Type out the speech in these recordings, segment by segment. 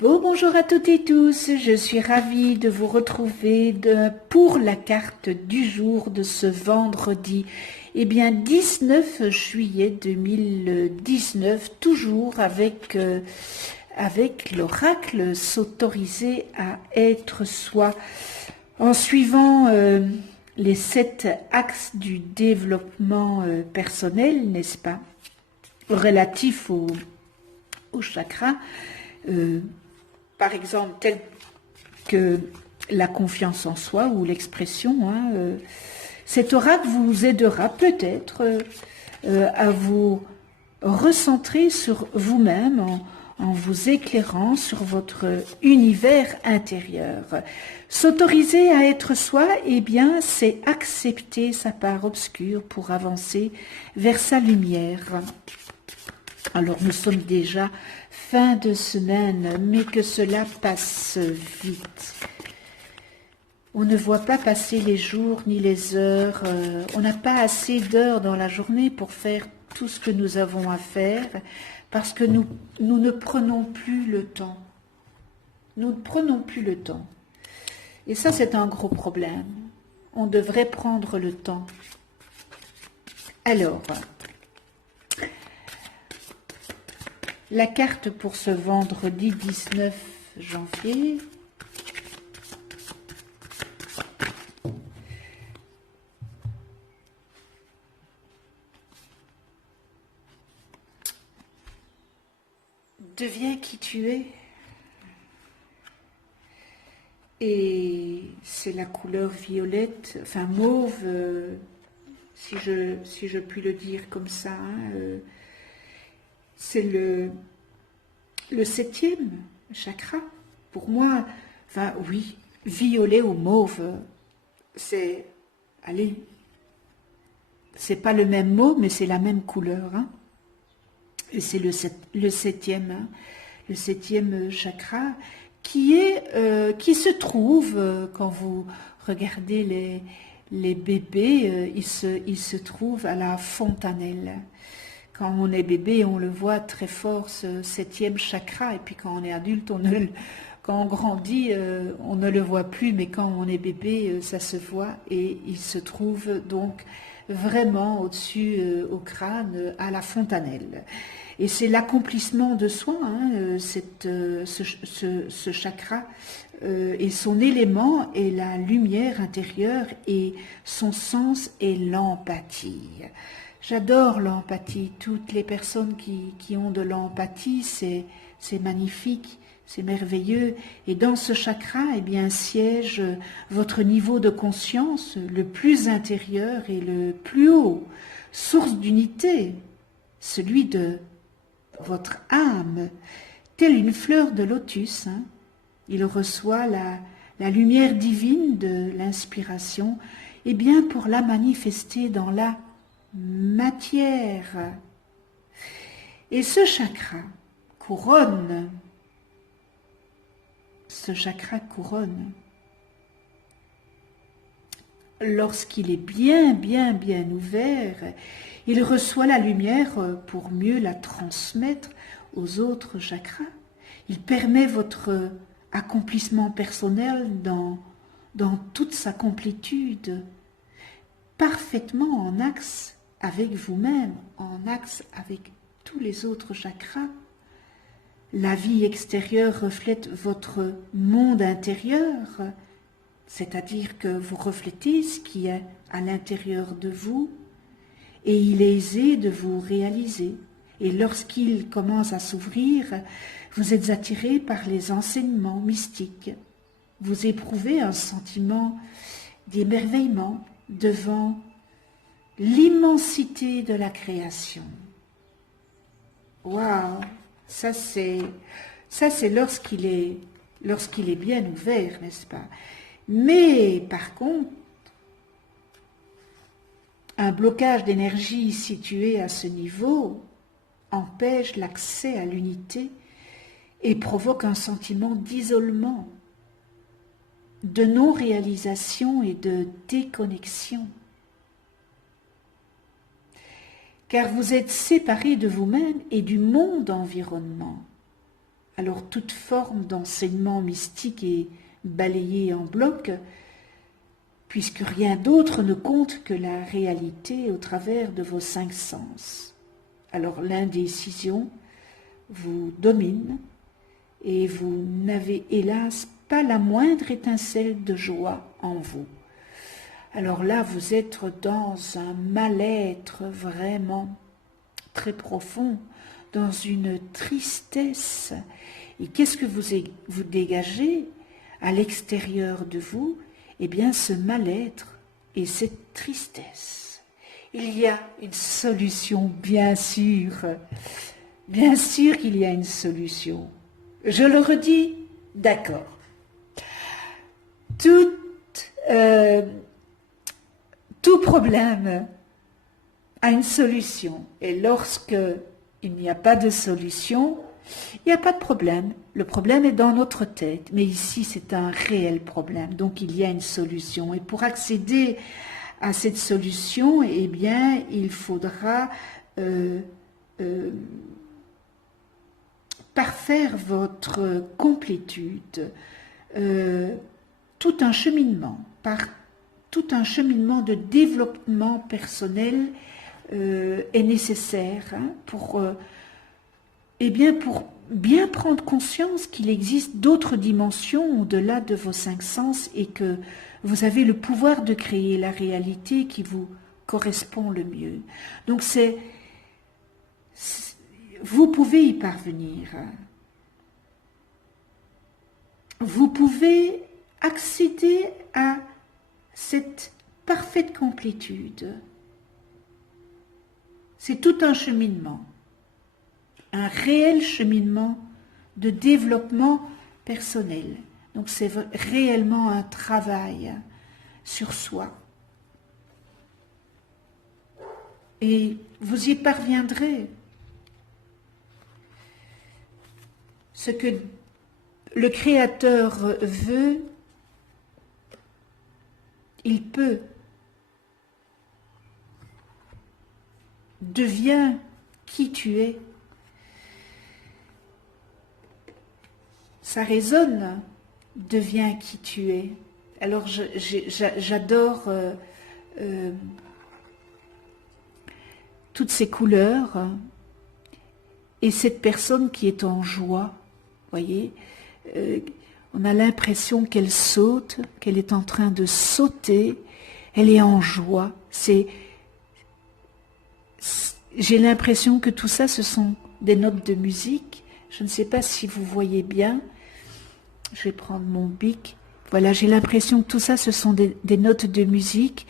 Bonjour à toutes et tous, je suis ravie de vous retrouver pour la carte du jour de ce vendredi, 19 juillet 2019, toujours avec l'oracle s'autoriser à être soi, en suivant les 7 axes du développement personnel, n'est-ce pas, relatifs au chakra. Par exemple, tel que la confiance en soi ou l'expression. Cet oracle vous aidera peut-être à vous recentrer sur vous-même en vous éclairant sur votre univers intérieur. S'autoriser à être soi, c'est accepter sa part obscure pour avancer vers sa lumière. Alors nous sommes déjà fin de semaine, mais que cela passe vite. On ne voit pas passer les jours ni les heures, on n'a pas assez d'heures dans la journée pour faire tout ce que nous avons à faire, parce que nous ne prenons plus le temps. Nous ne prenons plus le temps. Et ça, c'est un gros problème. On devrait prendre le temps. Alors, la carte pour ce vendredi 19 janvier. Deviens qui tu es. Et c'est la couleur violette, enfin mauve, si je puis le dire comme ça. C'est le 7e chakra. Pour moi, enfin oui, violet ou mauve, c'est, allez, c'est pas le même mot, mais c'est la même couleur. Et c'est le 7e, le 7e chakra, qui se trouve, quand vous regardez les bébés, il se trouve à la fontanelle. Quand on est bébé, on le voit très fort, ce 7e chakra, et puis quand on est adulte, quand on grandit, on ne le voit plus, mais quand on est bébé, ça se voit, et il se trouve donc vraiment au-dessus, au crâne, à la fontanelle. Et c'est l'accomplissement de soi, ce chakra, et son élément est la lumière intérieure, et son sens est l'empathie. J'adore l'empathie. Toutes les personnes qui ont de l'empathie, c'est magnifique, c'est merveilleux. Et dans ce chakra, siège votre niveau de conscience le plus intérieur et le plus haut, source d'unité, celui de votre âme, telle une fleur de lotus. Il reçoit la lumière divine de l'inspiration, pour la manifester dans la matière. Et ce chakra couronne, lorsqu'il est bien ouvert, il reçoit la lumière pour mieux la transmettre aux autres chakras. Il permet votre accomplissement personnel dans toute sa complétude, parfaitement en axe avec vous-même, en axe avec tous les autres chakras. La vie extérieure reflète votre monde intérieur, c'est-à-dire que vous reflétez ce qui est à l'intérieur de vous, et il est aisé de vous réaliser. Et lorsqu'il commence à s'ouvrir, vous êtes attiré par les enseignements mystiques. Vous éprouvez un sentiment d'émerveillement devant l'immensité de la création. Waouh, ça c'est lorsqu'il est bien ouvert, n'est-ce pas? Mais par contre, un blocage d'énergie situé à ce niveau empêche l'accès à l'unité et provoque un sentiment d'isolement, de non-réalisation et de déconnexion. Car vous êtes séparé de vous-même et du monde environnement. Alors toute forme d'enseignement mystique est balayée en bloc, puisque rien d'autre ne compte que la réalité au travers de vos 5 sens. Alors l'indécision vous domine et vous n'avez hélas pas la moindre étincelle de joie en vous. Alors là, vous êtes dans un mal-être vraiment très profond, dans une tristesse. Et qu'est-ce que vous dégagez à l'extérieur de vous? Eh bien, ce mal-être et cette tristesse. Il y a une solution, bien sûr. Bien sûr qu'il y a une solution. Je le redis, d'accord. Tout problème a une solution. Et lorsque il n'y a pas de solution, il n'y a pas de problème. Le problème est dans notre tête. Mais ici, c'est un réel problème. Donc, il y a une solution. Et pour accéder à cette solution, eh bien, il faudra parfaire votre complétude. Tout un cheminement, tout un cheminement de développement personnel est nécessaire pour bien prendre conscience qu'il existe d'autres dimensions au-delà de vos 5 sens et que vous avez le pouvoir de créer la réalité qui vous correspond le mieux. Donc vous pouvez y parvenir. Vous pouvez accéder à cette parfaite complétude. C'est tout un cheminement, un réel cheminement de développement personnel. Donc c'est réellement un travail sur soi. Et vous y parviendrez. Ce que le Créateur veut, il peut. Deviens qui tu es. Ça résonne, deviens qui tu es. Alors j'adore toutes ces couleurs et cette personne qui est en joie, voyez, on a l'impression qu'elle saute, qu'elle est en train de sauter, elle est en joie. J'ai l'impression que tout ça, ce sont des notes de musique. Je ne sais pas si vous voyez bien. Je vais prendre mon bic. Voilà, j'ai l'impression que tout ça, ce sont des notes de musique.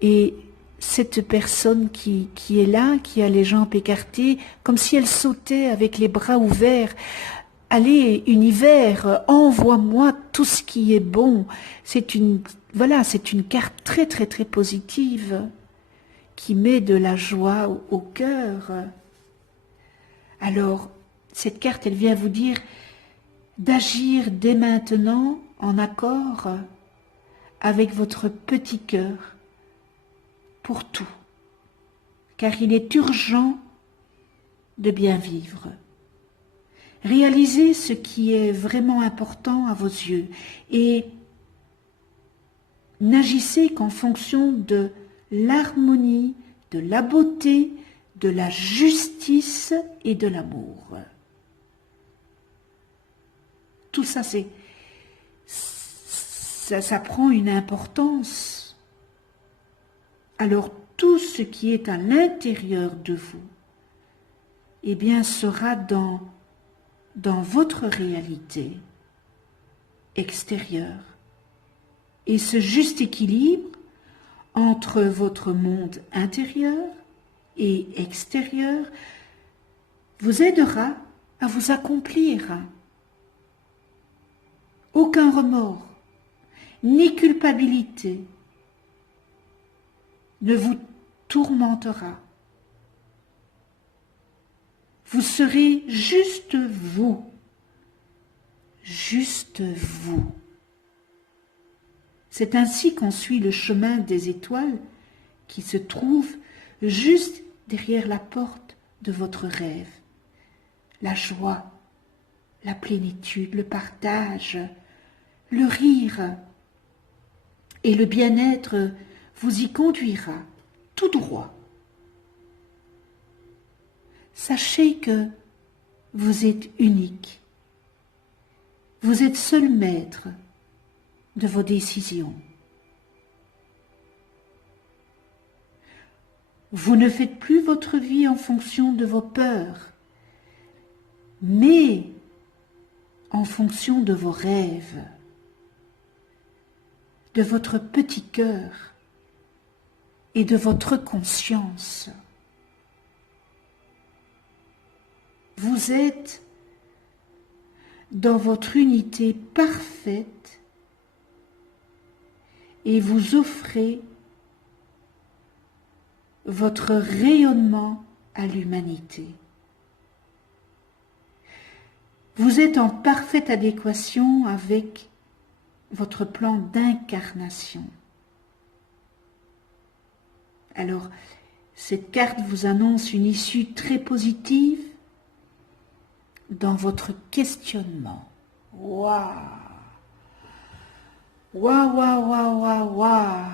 Et cette personne qui est là, qui a les jambes écartées, comme si elle sautait avec les bras ouverts. Allez, univers, envoie-moi tout ce qui est bon. C'est une carte très, très, très positive qui met de la joie au cœur. Alors, cette carte, elle vient vous dire d'agir dès maintenant en accord avec votre petit cœur pour tout, car il est urgent de bien vivre. Réalisez ce qui est vraiment important à vos yeux et n'agissez qu'en fonction de l'harmonie, de la beauté, de la justice et de l'amour. Tout ça, ça prend une importance. Alors tout ce qui est à l'intérieur de vous, eh bien, sera dans votre réalité extérieure. Et ce juste équilibre entre votre monde intérieur et extérieur vous aidera à vous accomplir. Aucun remords, ni culpabilité ne vous tourmentera. Vous serez juste vous. Juste vous. C'est ainsi qu'on suit le chemin des étoiles qui se trouve juste derrière la porte de votre rêve. La joie, la plénitude, le partage, le rire et le bien-être vous y conduira tout droit. Sachez que vous êtes unique. Vous êtes seul maître de vos décisions. Vous ne faites plus votre vie en fonction de vos peurs, mais en fonction de vos rêves, de votre petit cœur et de votre conscience. Vous êtes dans votre unité parfaite et vous offrez votre rayonnement à l'humanité. Vous êtes en parfaite adéquation avec votre plan d'incarnation. Alors, cette carte vous annonce une issue très positive dans votre questionnement. Waouh! Waouh, waouh, waouh, waouh, waouh!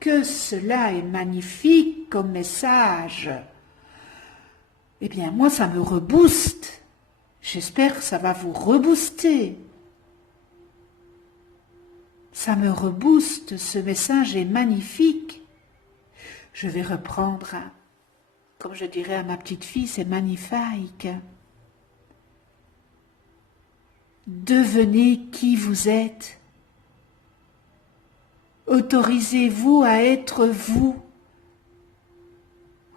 Que cela est magnifique comme message! Eh bien, moi, ça me rebooste. J'espère que ça va vous rebooster. Ça me rebooste, ce message est magnifique. Je vais reprendre, comme je dirais à ma petite fille, c'est magnifique. Devenez qui vous êtes. Autorisez-vous à être vous.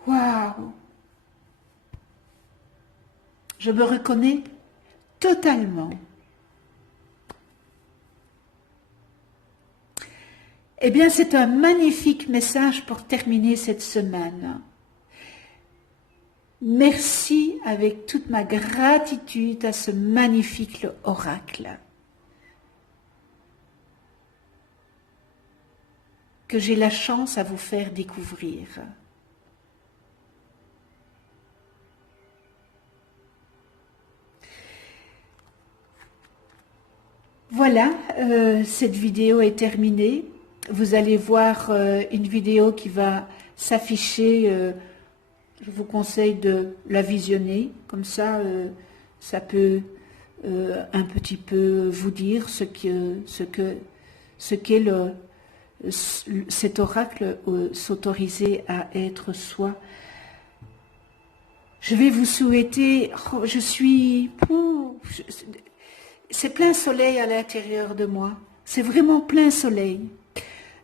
Waouh! Je me reconnais totalement. Eh bien, c'est un magnifique message pour terminer cette semaine. Merci avec toute ma gratitude à ce magnifique oracle que j'ai la chance à vous faire découvrir. Voilà, cette vidéo est terminée. Vous allez voir une vidéo qui va s'afficher. Je vous conseille de la visionner. Comme ça, ça peut un petit peu vous dire ce qu'est cet oracle, s'autoriser à être soi. Je vais vous souhaiter, c'est plein soleil à l'intérieur de moi, c'est vraiment plein soleil.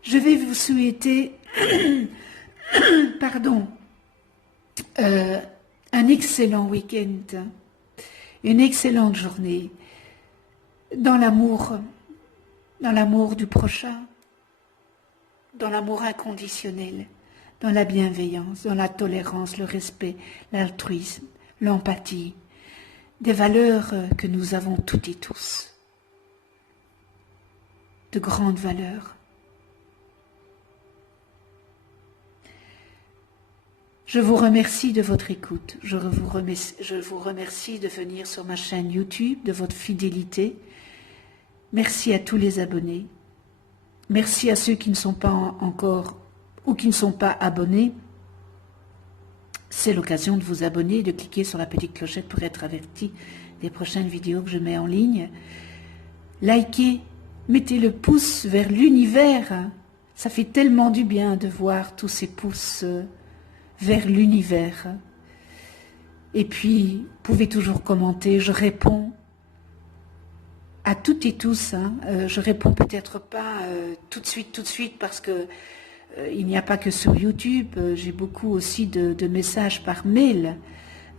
Je vais vous souhaiter, pardon, un excellent week-end, une excellente journée, dans l'amour du prochain, dans l'amour inconditionnel, dans la bienveillance, dans la tolérance, le respect, l'altruisme, l'empathie, des valeurs que nous avons toutes et tous, de grandes valeurs. Je vous remercie de votre écoute, je vous remercie de venir sur ma chaîne YouTube, de votre fidélité. Merci à tous les abonnés. Merci à ceux qui ne sont pas encore ou qui ne sont pas abonnés. C'est l'occasion de vous abonner et de cliquer sur la petite clochette pour être averti des prochaines vidéos que je mets en ligne. Likez, mettez le pouce vers l'univers. Ça fait tellement du bien de voir tous ces pouces vers l'univers. Et puis, vous pouvez toujours commenter, je réponds à toutes et tous. Je réponds peut-être pas tout de suite, parce que il n'y a pas que sur YouTube, j'ai beaucoup aussi de messages par mail.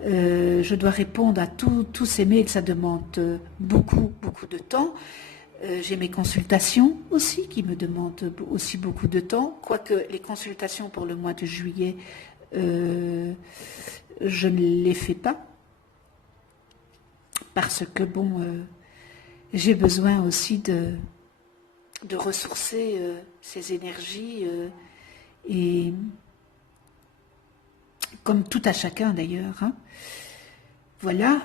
Je dois répondre à tous ces mails, ça demande beaucoup de temps. J'ai mes consultations aussi qui me demandent aussi beaucoup de temps, quoique les consultations pour le mois de juillet, je ne les fais pas, parce que bon, j'ai besoin aussi de ressourcer ces énergies, et comme tout à chacun d'ailleurs. Voilà,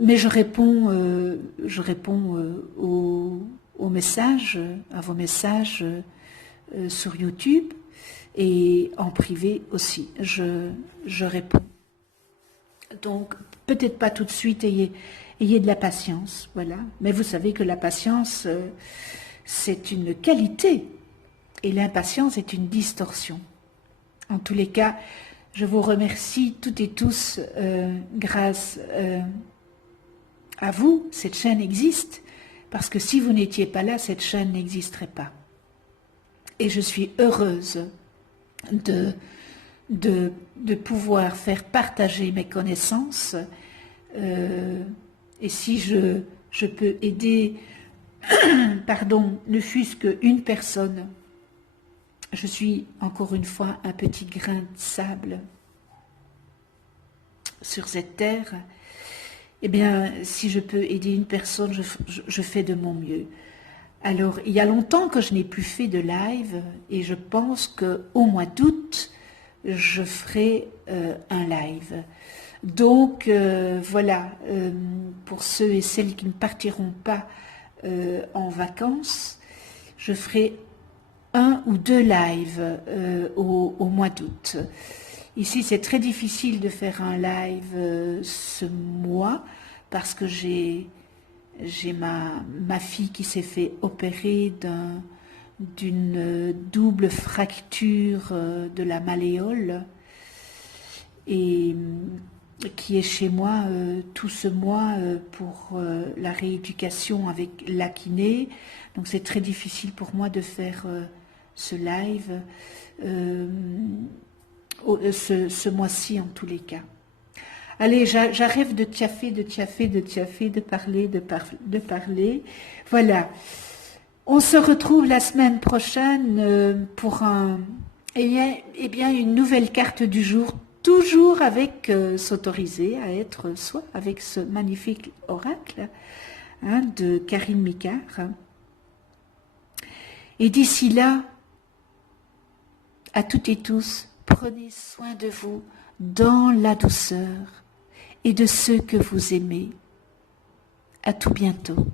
mais je réponds aux messages, à vos messages sur YouTube et en privé aussi. Je réponds. Donc, peut-être pas tout de suite, ayez de la patience, voilà. Mais vous savez que la patience, c'est une qualité et l'impatience est une distorsion. En tous les cas, je vous remercie toutes et tous, grâce à vous, cette chaîne existe, parce que si vous n'étiez pas là, cette chaîne n'existerait pas. Et je suis heureuse de pouvoir faire partager mes connaissances, et si je peux aider, pardon, ne fût-ce qu'une personne, je suis encore une fois un petit grain de sable sur cette terre. Eh bien, si je peux aider une personne, je fais de mon mieux. Alors, il y a longtemps que je n'ai plus fait de live et je pense qu'au mois d'août, je ferai un live. Donc, voilà, pour ceux et celles qui ne partiront pas en vacances, je ferai 1 ou 2 lives au mois d'août. Ici, c'est très difficile de faire un live ce mois parce que j'ai ma fille qui s'est fait opérer d'une double fracture de la malléole et qui est chez moi tout ce mois pour la rééducation avec la kiné. Donc c'est très difficile pour moi de faire ce live ce mois-ci en tous les cas. Allez, j'arrête de tiaffer, de parler. Voilà. On se retrouve la semaine prochaine pour eh bien, une nouvelle carte du jour, toujours avec s'autoriser à être soi, avec ce magnifique oracle de Karine Micard. Et d'ici là, à toutes et tous, prenez soin de vous dans la douceur et de ceux que vous aimez. À tout bientôt.